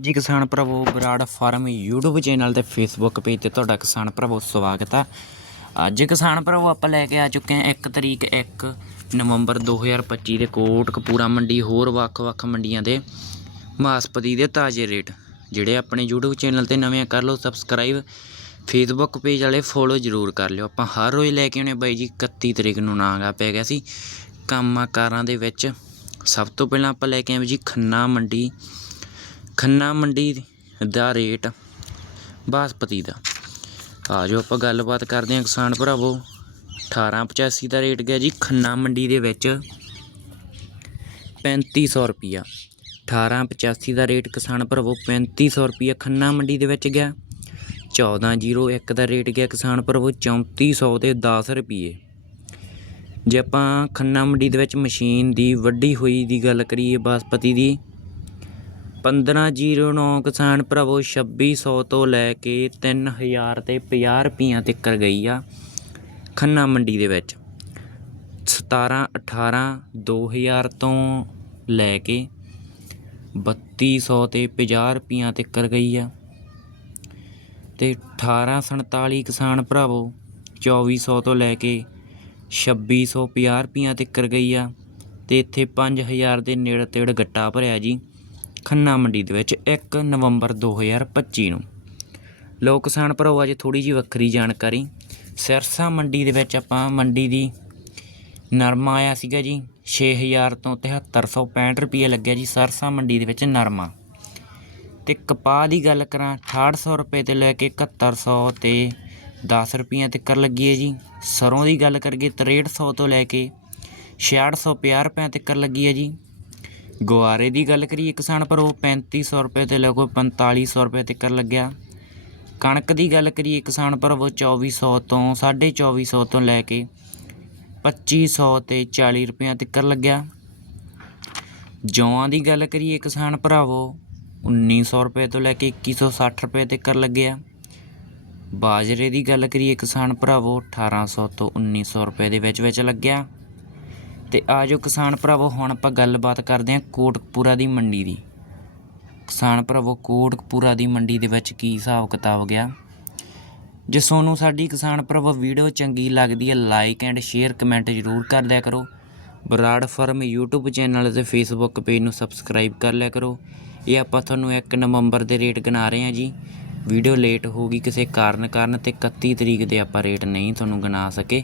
ਜੀ ਕਿਸਾਨ ਭਰਾਵੋ ਬਰਾੜ ਫਾਰਮ YouTube ਚੈਨਲ ਤੇ Facebook ਪੇਜ ਤੇ ਤੁਹਾਡਾ ਕਿਸਾਨ ਭਰਾਵੋ ਸਵਾਗਤ ਆ। ਅੱਜ ਕਿਸਾਨ ਭਰਾਵੋ ਆਪਾਂ ਲੈ ਕੇ ਆ ਚੁੱਕੇ ਹਾਂ 1 ਤਰੀਕ 1 ਨਵੰਬਰ 2025 ਦੇ ਕੋਟ ਕਪੂਰਾ ਮੰਡੀ ਹੋਰ ਵੱਖ-ਵੱਖ ਮੰਡੀਆਂ ਦੇ ਮਾਸਪਤੀ ਦੇ ਤਾਜ਼ੇ ਰੇਟ। ਜਿਹੜੇ ਆਪਣੇ YouTube ਚੈਨਲ ਤੇ ਨਵੇਂ ਕਰ ਲਓ ਸਬਸਕ੍ਰਾਈਬ। ਫੇਸਬੁੱਕ ਪੇਜ ਵਾਲੇ ਫੋਲੋ ਜ਼ਰੂਰ ਕਰ ਲਿਓ। ਆਪਾਂ ਹਰ ਰੋਜ਼ ਲੈ ਕੇ ਆਉਣੇ ਬਾਈ ਜੀ 31 ਤਰੀਕ ਨੂੰ ਨਾਂਗਾ ਪੈ ਗਿਆ ਸੀ। ਕੰਮਾਂ ਕਾਰਾਂ ਦੇ ਵਿੱਚ ਸਭ ਤੋਂ ਪਹਿਲਾਂ ਆਪਾਂ ਲੈ ਕੇ ਆਏ ਜੀ ਖੰਨਾ ਮੰਡੀ। ਖੰਨਾ ਮੰਡੀ ਦਾ ਰੇਟ ਬਾਸਪਤੀ ਦਾ। ਆ ਜੋ ਆਪਾਂ ਗੱਲਬਾਤ ਕਰਦੇ ਹਾਂ ਕਿਸਾਨ ਭਰਾਵੋ। 1885 ਦਾ ਰੇਟ ਗਿਆ ਜੀ, ਖੰਨਾ ਮੰਡੀ ਦੇ ਵਿੱਚ 3500 ਰੁਪਿਆ 1885 ਦਾ ਰੇਟ ਕਿਸਾਨ ਭਰਾਵੋ 3500 ਰੁਪਿਆ ਖੰਨਾ ਮੰਡੀ ਦੇ ਵਿੱਚ ਗਿਆ। 1401 ਦਾ ਰੇਟ ਗਿਆ ਕਿਸਾਨ ਭਰਾਵੋ 3400 ਤੇ 10 ਰੁਪਏ ਜੇ ਆਪਾਂ ਖੰਨਾ ਮੰਡੀ ਦੇ ਵਿੱਚ ਮਸ਼ੀਨ ਦੀ, ਵੱਡੀ ਹੋਈ ਦੀ ਗੱਲ ਕਰੀਏ ਬਾਸਪਤੀ ਦੀ 1509 ਕਿਸਾਨ ਭਰਾਵੋ, ਛੱਬੀ ਸੌ ਤੋਂ ਲੈ ਕੇ 3000 ਤੇ 50 ਰੁਪਈਆਂ ਤੱਕ ਗਈ ਆ ਖੰਨਾ ਮੰਡੀ ਦੇ ਵਿੱਚ। 17 18 2000 ਤੋਂ ਲੈ ਕੇ 3200 ਤੇ 50 ਰੁਪਈਆਂ ਤੱਕ ਗਈ ਆ। ਤੇ 1847 ਕਿਸਾਨ ਭਰਾਵੋ 2400 ਤੋਂ ਲੈ ਕੇ 2650 ਰੁਪਈਆਂ ਤੱਕ ਗਈ ਆ। ਤੇ ਇੱਥੇ 5000 ਦੇ ਨੇੜੇ ਤੇੜ ਗੱਟਾ ਭਰਿਆ ਜੀ। ਖੰਨਾ ਮੰਡੀ ਦੇ ਵਿੱਚ 1 ਨਵੰਬਰ 2025 ਨੂੰ। ਲੋਕ ਕਿਸਾਨ ਭਰਾਓ ਅੱਜ ਥੋੜੀ ਜੀ ਵੱਖਰੀ ਜਾਣਕਾਰੀ। ਸਿਰਸਾ ਮੰਡੀ ਦੇ ਵਿੱਚ ਆਪਾਂ ਮੰਡੀ ਦੀ ਨਰਮਾ ਆਇਆ ਸੀਗਾ ਜੀ 6000 ਤੋਂ 7365 ਰੁਪਏ ਲੱਗਿਆ ਜੀ ਸਰਸਾ ਮੰਡੀ ਦੇ ਵਿੱਚ ਨਰਮਾ। ਤੇ ਕਪਾਹ ਦੀ ਗੱਲ ਕਰਾਂ 6800 ਰੁਪਏ ਤੋਂ ਲੈ ਕੇ 7100 ਤੇ 10 ਰੁਪਈਆ ਤੱਕ ਲੱਗੀ ਹੈ ਜੀ। ਸਰੋਂ ਦੀ ਗੱਲ ਕਰੀਏ 6300 ਤੋਂ ਲੈ ਕੇ 6650 ਰੁਪਏ ਤੱਕ ਲੱਗੀ ਹੈ ਜੀ। ਗੁਆਰੇ ਦੀ ਗੱਲ ਕਰੀਏ, ਕਿਸਾਨ ਪਰ ਉਹ 3500 ਰੁਪਏ ਤੇ ਲੈ ਕੇ 4500 ਰੁਪਏ ਤੱਕ ਲੱਗਿਆ। ਕਣਕ ਦੀ ਗੱਲ ਕਰੀਏ, ਕਿਸਾਨ ਪਰ ਉਹ 2400 ਤੋਂ 2450 ਤੋਂ ਲੈ ਕੇ 2500 ਤੇ 40 ਰੁਪਏ ਤੱਕ ਲੱਗਿਆ। ਜੌਆਂ ਦੀ ਗੱਲ ਕਰੀਏ, ਕਿਸਾਨ ਭਰਾਵੋ 1900 ਰੁਪਏ ਤੋਂ ਲੈ ਕੇ 2160 ਰੁਪਏ ਤੱਕ ਲੱਗਿਆ। ਬਾਜਰੇ ਦੀ ਗੱਲ ਕਰੀਏ, ਕਿਸਾਨ ਭਰਾਵੋ 1800 ਤੋਂ 1900 ਰੁਪਏ ਦੇ ਵਿੱਚ ਵਿੱਚ ਲੱਗਿਆ। ਤੇ ਆ ਜੋ ਕਿਸਾਨ ਭਰਾਵੋ, ਹੁਣ ਆਪਾਂ ਗੱਲਬਾਤ ਕਰਦੇ ਹਾਂ ਕੋਟਕਪੂਰਾ ਦੀ ਮੰਡੀ ਦੀ। ਕਿਸਾਨ ਭਰਾਵੋ, ਕੋਟਕਪੂਰਾ ਦੀ ਮੰਡੀ ਦੇ ਵਿੱਚ ਕੀ ਹਿਸਾਬ ਕਿਤਾਬ ਗਿਆ? ਜੇ ਤੁਹਾਨੂੰ ਸਾਡੀ ਕਿਸਾਨ ਭਰਾਵੋ ਵੀਡੀਓ ਚੰਗੀ ਲੱਗਦੀ ਹੈ ਲਾਈਕ ਐਂਡ ਸ਼ੇਅਰ ਕਮੈਂਟ ਜ਼ਰੂਰ ਕਰ ਦਿਆ ਕਰੋ। ਬਰਾੜ ਫਰਮ YouTube ਚੈਨਲ ਤੇ Facebook ਪੇਜ ਨੂੰ ਸਬਸਕ੍ਰਾਈਬ ਕਰ ਲਿਆ ਕਰੋ। ਇਹ ਆਪਾਂ ਤੁਹਾਨੂੰ 1 ਨਵੰਬਰ ਦੇ ਰੇਟ ਗਿਣਾ ਰਹੇ ਹਾਂ ਜੀ। ਵੀਡੀਓ ਲੇਟ ਹੋ ਗਈ ਕਿਸੇ ਕਾਰਨ ਕਾਰਨ ਤੇ 31 ਤਰੀਕ ਦੇ ਆਪਾਂ ਰੇਟ ਨਹੀਂ ਤੁਹਾਨੂੰ ਗਿਣਾ ਸਕੇ।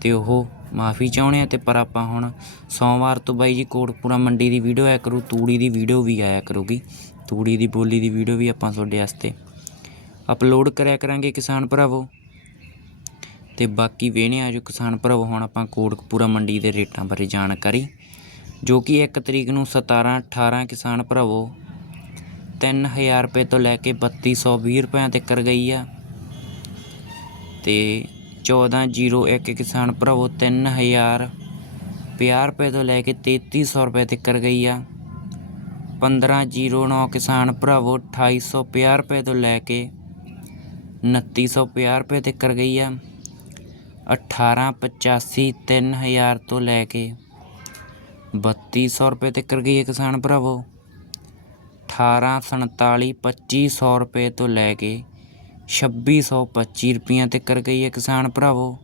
ਤੇ ਉਹ ਮਾਫੀ ਚਾਹੁੰਦੇ ਹਾਂ ਤੇ ਪਰ ਆਪਾਂ ਹੁਣ ਸੋਮਵਾਰ ਤੋਂ ਬਾਈ ਜੀ ਕੋਟਪੂਰਾ ਮੰਡੀ ਦੀ ਵੀਡੀਓ ਆਇਆ ਕਰੂ, ਤੂੜੀ ਦੀ ਵੀਡੀਓ ਵੀ ਆਇਆ ਕਰੂਗੀ। ਤੂੜੀ ਦੀ, ਬੋਲੀ ਦੀ ਵੀਡੀਓ ਵੀ ਆਪਾਂ ਤੁਹਾਡੇ ਵਾਸਤੇ ਅਪਲੋਡ ਕਰਿਆ ਕਰਾਂਗੇ ਕਿਸਾਨ ਭਰਾਵੋ। ਤੇ ਬਾਕੀ ਵੇਣੇ ਆ ਜੋ ਕਿਸਾਨ ਭਰਾਵੋ, ਹੁਣ ਆਪਾਂ ਕੋਟਕਪੂਰਾ ਮੰਡੀ ਦੇ ਰੇਟਾਂ ਬਾਰੇ ਜਾਣਕਾਰੀ, ਜੋ ਕਿ 1 ਤਰੀਕ ਨੂੰ 17 18 ਕਿਸਾਨ ਭਰਾਵੋ 3000 ਰੁਪਏ ਤੋਂ ਲੈ ਕੇ 3220 ਰੁਪਏ ਤੱਕ ਗਈ ਆ। ਤੇ 1401 ਕਿਸਾਨ ਭਰਾਵੋ 3000 50 ਰੁਪਏ ਤੋਂ ਲੈ ਕੇ 3300 ਰੁਪਏ ਤੱਕ ਗਈ ਆ। 1509 ਕਿਸਾਨ ਭਰਾਵੋ 2850 ਰੁਪਏ ਤੋਂ ਲੈ ਕੇ 2950 ਰੁਪਏ ਤੱਕ ਗਈ ਆ। 1885 3000 ਤੋਂ ਲੈ ਕੇ 3200 ਰੁਪਏ ਤੱਕ ਗਈ ਹੈ ਕਿਸਾਨ ਭਰਾਵੋ। 1847 2500 ਰੁਪਏ ਤੋਂ ਲੈ ਕੇ 2625 ਰੁਪਈਆਂ ਤੱਕ ਗਈ ਹੈ ਕਿਸਾਨ ਭਰਾਵੋ।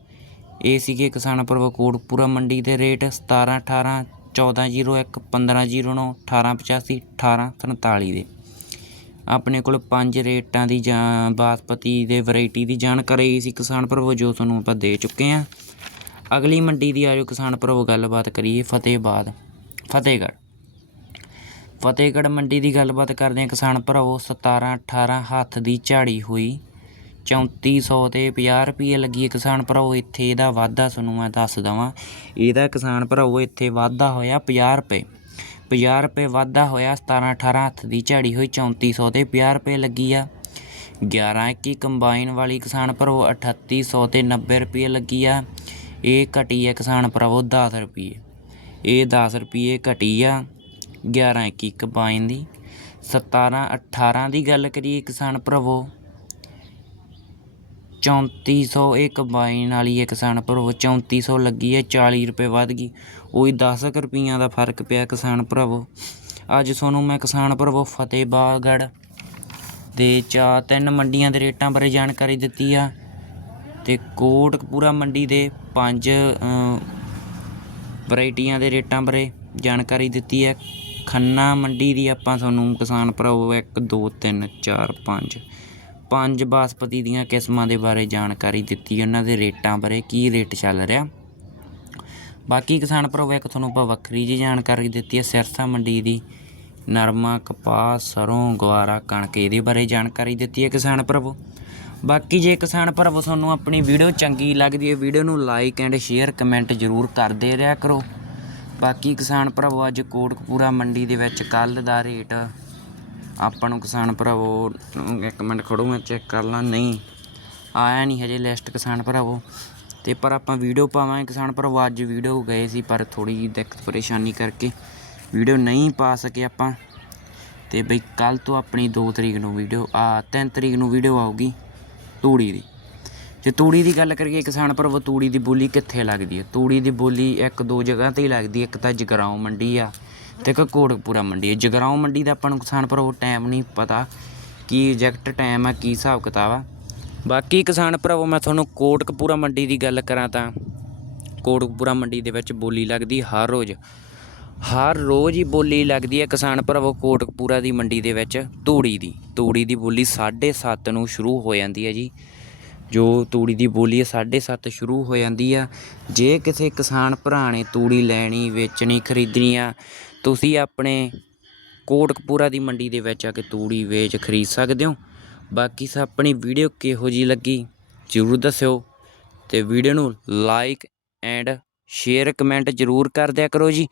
ਇਹ ਸੀਗੇ ਕਿਸਾਨ ਭਰਾਵੋ ਕੋਟਪੂਰਾ ਮੰਡੀ ਦੇ ਰੇਟ 17 18 1401 1509 1885 1847 ਦੇ। ਆਪਣੇ ਕੋਲ ਪੰਜ ਰੇਟਾਂ ਦੀ ਜਾਂ ਬਾਸਪਤੀ ਦੇ ਵੈਰਾਈਟੀ ਦੀ ਜਾਣਕਾਰੀ ਸੀ ਕਿਸਾਨ ਭਰਾਵੋ, ਜੋ ਤੁਹਾਨੂੰ ਆਪਾਂ ਦੇ ਚੁੱਕੇ ਹਾਂ। ਅਗਲੀ ਮੰਡੀ ਦੀ ਆਜੋ ਕਿਸਾਨ ਭਰਾਵੋ, ਗੱਲਬਾਤ ਕਰੀਏ ਫਤਿਹਬਾਦ, ਫਤਿਹਗੜ੍ਹ। ਫਤਿਹਗੜ੍ਹ ਮੰਡੀ ਦੀ ਗੱਲਬਾਤ ਕਰਦੇ ਹਾਂ ਕਿਸਾਨ ਭਰਾਵੋ 17 18 ਹੱਥ ਦੀ ਝਾੜੀ ਹੋਈ 3400 ਤੇ 50 ਰੁਪਏ ਲੱਗੀ ਹੈ। ਕਿਸਾਨ ਭਰਾਵੋ, ਇੱਥੇ ਇਹਦਾ ਵਾਧਾ ਤੁਹਾਨੂੰ ਮੈਂ ਦੱਸ ਦਵਾਂ। ਇਹਦਾ ਕਿਸਾਨ ਭਰਾਵੋ, ਇੱਥੇ ਵਾਧਾ ਹੋਇਆ 50 ਰੁਪਏ। 50 ਰੁਪਏ ਵਾਧਾ ਹੋਇਆ 17 18 ਹੱਥ ਦੀ ਝਾੜੀ ਹੋਈ 3400 ਤੇ 50 ਰੁਪਏ ਲੱਗੀ ਆ। 11 21 ਕੰਬਾਈਨ ਵਾਲੀ ਕਿਸਾਨ ਭਰਾਵੋ 3800 ਤੇ 90 ਰੁਪਏ ਲੱਗੀ ਆ। ਇਹ ਘਟੀ ਹੈ ਕਿਸਾਨ ਭਰਾਵੋ 10 ਰੁਪਏ ਇਹ 10 ਰੁਪਏ ਘਟੀ ਆ। 11 21 ਕੰਬਾਈਨ ਦੀ 17 18 ਦੀ ਗੱਲ ਕਰੀਏ ਕਿਸਾਨ ਭਰਾਵੋ। 3400 ਇਹ ਕੰਬਾਈਨ ਵਾਲੀ ਹੈ ਕਿਸਾਨ ਭਰਾਵੋ 3400 ਲੱਗੀ ਹੈ 40 ਰੁਪਏ ਵੱਧ ਗਈ। ਉਹੀ 10 ਕੁ ਰੁਪਈਆਂ ਦਾ ਫ਼ਰਕ ਪਿਆ ਕਿਸਾਨ ਭਰਾਵੋ। ਅੱਜ ਤੁਹਾਨੂੰ ਮੈਂ ਕਿਸਾਨ ਭਰਾਵੋ ਫਤਿਹਬਾਗੜ ਦੇ ਚਾ ਤਿੰਨ ਮੰਡੀਆਂ ਦੇ ਰੇਟਾਂ ਬਾਰੇ ਜਾਣਕਾਰੀ ਦਿੱਤੀ ਆ ਤੇ ਕੋਟਕਪੂਰਾ ਮੰਡੀ ਦੇ ਪੰਜ ਅ, ਵੈਰਾਈਟੀਆਂ ਦੇ ਰੇਟਾਂ ਬਾਰੇ ਜਾਣਕਾਰੀ ਦਿੱਤੀ ਹੈ। ਖੰਨਾ ਮੰਡੀ ਦੀ ਆਪਾਂ ਤੁਹਾਨੂੰ ਕਿਸਾਨ ਭਰਾਵੋ 1 2 3 4 5 ਪੰਜ ਬਾਸਪਤੀ ਦੀਆਂ ਕਿਸਮਾਂ ਦੇ ਬਾਰੇ ਜਾਣਕਾਰੀ ਦਿੱਤੀ, ਉਹਨਾਂ ਦੇ ਰੇਟਾਂ ਬਾਰੇ ਕੀ ਰੇਟ ਚੱਲ ਰਿਹਾ। ਬਾਕੀ ਕਿਸਾਨ ਭਰਾਵੋ, ਇੱਕ ਤੁਹਾਨੂੰ ਆਪਾਂ ਵੱਖਰੀ ਜੀ ਜਾਣਕਾਰੀ ਦਿੱਤੀ ਹੈ, ਸਿਰਸਾ ਮੰਡੀ ਦੀ ਨਰਮਾ, ਕਪਾਹ, ਸਰੋਂ ਗਵਾਰਾ ਕਣਕ, ਇਹਦੇ ਬਾਰੇ ਜਾਣਕਾਰੀ ਦਿੱਤੀ ਹੈ ਕਿਸਾਨ ਭਰਾਵੋ। ਬਾਕੀ ਜੇ ਕਿਸਾਨ ਭਰਾਵੋ, ਤੁਹਾਨੂੰ ਆਪਣੀ ਵੀਡੀਓ ਚੰਗੀ ਲੱਗਦੀ ਹੈ, ਵੀਡੀਓ ਨੂੰ ਲਾਈਕ ਐਂਡ ਸ਼ੇਅਰ ਕਮੈਂਟ ਜ਼ਰੂਰ ਕਰਦੇ ਰਿਹਾ ਕਰੋ। ਬਾਕੀ ਕਿਸਾਨ ਭਰਾਵੋ, ਅੱਜ ਕੋਟਕਪੂਰਾ ਮੰਡੀ ਦੇ ਵਿੱਚ ਕੱਲ ਦਾ ਰੇਟ ਆਪਾਂ ਨੂੰ ਕਿਸਾਨ ਭਰਾਵੋ, ਇੱਕ ਮਿੰਟ ਖੜੋ ਮੈਂ ਚੈੱਕ ਕਰ ਲਾਂ। ਨਹੀਂ, ਆਇਆ ਨਹੀਂ ਹਜੇ ਲਿਸਟ ਕਿਸਾਨ ਭਰਾਵੋ। ਤੇ ਪਰ ਆਪਾਂ ਵੀਡੀਓ ਪਾਵਾਂਗੇ। ਕਿਸਾਨ ਭਰਾਵੋ, ਅੱਜ ਵੀਡੀਓ ਗਏ ਸੀ, ਪਰ ਥੋੜੀ ਜਿਹੀ ਦਿੱਕਤ ਪਰੇਸ਼ਾਨੀ ਕਰਕੇ ਵੀਡੀਓ ਨਹੀਂ ਪਾ ਸਕੇ ਆਪਾਂ। ਤੇ ਬਈ ਕੱਲ ਤੋਂ ਆਪਣੀ 2 ਤਰੀਕ ਨੂੰ ਵੀਡੀਓ ਆ 3 ਤਰੀਕ ਨੂੰ ਵੀਡੀਓ ਆਊਗੀ ਤੂੜੀ ਦੀ। ਜੇ ਤੂੜੀ ਦੀ ਗੱਲ ਕਰੀਏ, ਕਿਸਾਨ ਭਰਾਵੋ, ਤੂੜੀ ਦੀ ਬੋਲੀ ਕਿੱਥੇ ਲੱਗਦੀ ਹੈ? ਤੂੜੀ ਦੀ ਬੋਲੀ ਇੱਕ ਦੋ ਜਗ੍ਹਾ ਤੇ ਹੀ ਲੱਗਦੀ ਹੈ, ਇੱਕ ਤਾਂ ਜਗਰਾਉਂ ਮੰਡੀ ਆ ਤੇ ਇੱਕ ਕੋਟਕਪੂਰਾ ਮੰਡੀ ਹੈ ਜਗਰਾਉਂ ਮੰਡੀ ਦਾ ਆਪਾਂ ਨੂੰ ਕਿਸਾਨ ਭਰਾਵੋ ਟਾਈਮ ਨਹੀਂ ਪਤਾ ਕੀ ਐਗਜ਼ੈਕਟ ਟਾਈਮ ਆ, ਕੀ ਹਿਸਾਬ ਕਿਤਾਬ ਆ। ਬਾਕੀ ਕਿਸਾਨ ਭਰਾਵੋ, ਮੈਂ ਤੁਹਾਨੂੰ ਕੋਟਕਪੂਰਾ ਮੰਡੀ ਦੀ ਗੱਲ ਕਰਾਂ ਤਾਂ ਕੋਟਕਪੂਰਾ ਮੰਡੀ ਦੇ ਵਿੱਚ ਬੋਲੀ ਲੱਗਦੀ ਹਰ ਰੋਜ਼। ਹਰ ਰੋਜ਼ ਹੀ ਬੋਲੀ ਲੱਗਦੀ ਹੈ ਕਿਸਾਨ ਭਰਾਵੋ ਕੋਟਕਪੂਰਾ ਦੀ ਮੰਡੀ ਦੇ ਵਿੱਚ ਤੂੜੀ ਦੀ। ਤੂੜੀ ਦੀ ਬੋਲੀ 7:30 ਨੂੰ ਸ਼ੁਰੂ ਹੋ ਜਾਂਦੀ ਹੈ ਜੀ। ਜੋ ਤੂੜੀ ਦੀ ਬੋਲੀ ਹੈ 7:30 ਸ਼ੁਰੂ ਹੋ ਜਾਂਦੀ ਆ। ਜੇ ਕਿਸੇ ਕਿਸਾਨ ਭਰਾ ਨੇ ਤੂੜੀ ਲੈਣੀ, ਵੇਚਣੀ, ਖਰੀਦਣੀ ਆ, ਤੁਸੀਂ ਆਪਣੇ ਕੋਟਕਪੂਰਾ ਦੀ ਮੰਡੀ ਦੇ ਵਿੱਚ ਆ ਕੇ ਤੂੜੀ ਵੇਚ ਖਰੀਦ ਸਕਦੇ ਹੋ। ਬਾਕੀ ਸਾ ਆਪਣੀ ਵੀਡੀਓ ਕਿਹੋ ਜੀ ਲੱਗੀ, ਜ਼ਰੂਰ ਦੱਸਿਓ ਤੇ ਵੀਡੀਓ ਨੂੰ ਲਾਈਕ ਐਂਡ ਸ਼ੇਅਰ ਕਮੈਂਟ ਜ਼ਰੂਰ ਕਰ ਦਿਆ ਕਰੋ ਜੀ।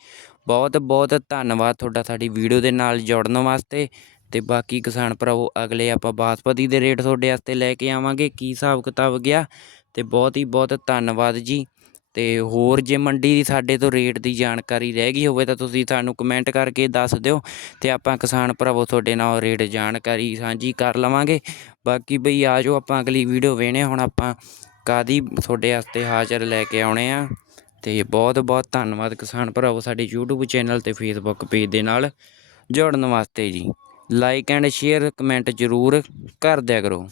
ਬਹੁਤ ਬਹੁਤ ਧੰਨਵਾਦ ਤੁਹਾਡਾ ਸਾਡੀ ਵੀਡੀਓ ਦੇ ਨਾਲ ਜੁੜਨ ਵਾਸਤੇ। ਤੇ ਬਾਕੀ ਕਿਸਾਨ ਭਰਾਵੋ, ਅਗਲੇ ਆਪਾਂ ਬਾਸਪਤੀ ਦੇ ਰੇਟ ਤੁਹਾਡੇ ਵਾਸਤੇ ਲੈ ਕੇ ਆਵਾਂਗੇ, ਕੀ ਹਿਸਾਬ ਕਿਤਾਬ ਗਿਆ, ਤੇ ਬਹੁਤ ਹੀ ਬਹੁਤ ਧੰਨਵਾਦ ਜੀ। ਤੇ ਹੋਰ ਜੇ ਮੰਡੀ ਦੀ ਸਾਡੇ ਤੋਂ ਰੇਟ ਦੀ ਜਾਣਕਾਰੀ ਰਹਿ ਗਈ ਹੋਵੇ ਤਾਂ ਤੁਸੀਂ ਸਾਨੂੰ ਕਮੈਂਟ ਕਰਕੇ ਦੱਸ ਦਿਓ, ਤੇ ਆਪਾਂ ਕਿਸਾਨ ਭਰਾਵੋ ਤੁਹਾਡੇ ਨਾਲ ਰੇਟ ਜਾਣਕਾਰੀ ਸਾਂਝੀ ਕਰ ਲਵਾਂਗੇ। ਬਾਕੀ ਬਈ ਆ ਜਾਓ ਆਪਾਂ ਅਗਲੀ ਵੀਡੀਓ ਵੇਣੇ ਹੁਣ ਆਪਾਂ ਕਾਦੀ ਤੁਹਾਡੇ ਵਾਸਤੇ ਹਾਜ਼ਰ ਲੈ ਕੇ ਆਉਣੇ ਆ। ਤੇ ਬਹੁਤ ਬਹੁਤ ਧੰਨਵਾਦ ਕਿਸਾਨ ਭਰਾਵੋ ਸਾਡੇ YouTube ਚੈਨਲ ਤੇ Facebook ਪੇਜ ਦੇ ਨਾਲ, ਜੁੜਨ ਵਾਸਤੇ ਜੀ। ਲਾਈਕ ਐਂਡ ਸ਼ੇਅਰ ਕਮੈਂਟ ਜ਼ਰੂਰ ਕਰ ਦਿਆ ਕਰੋ।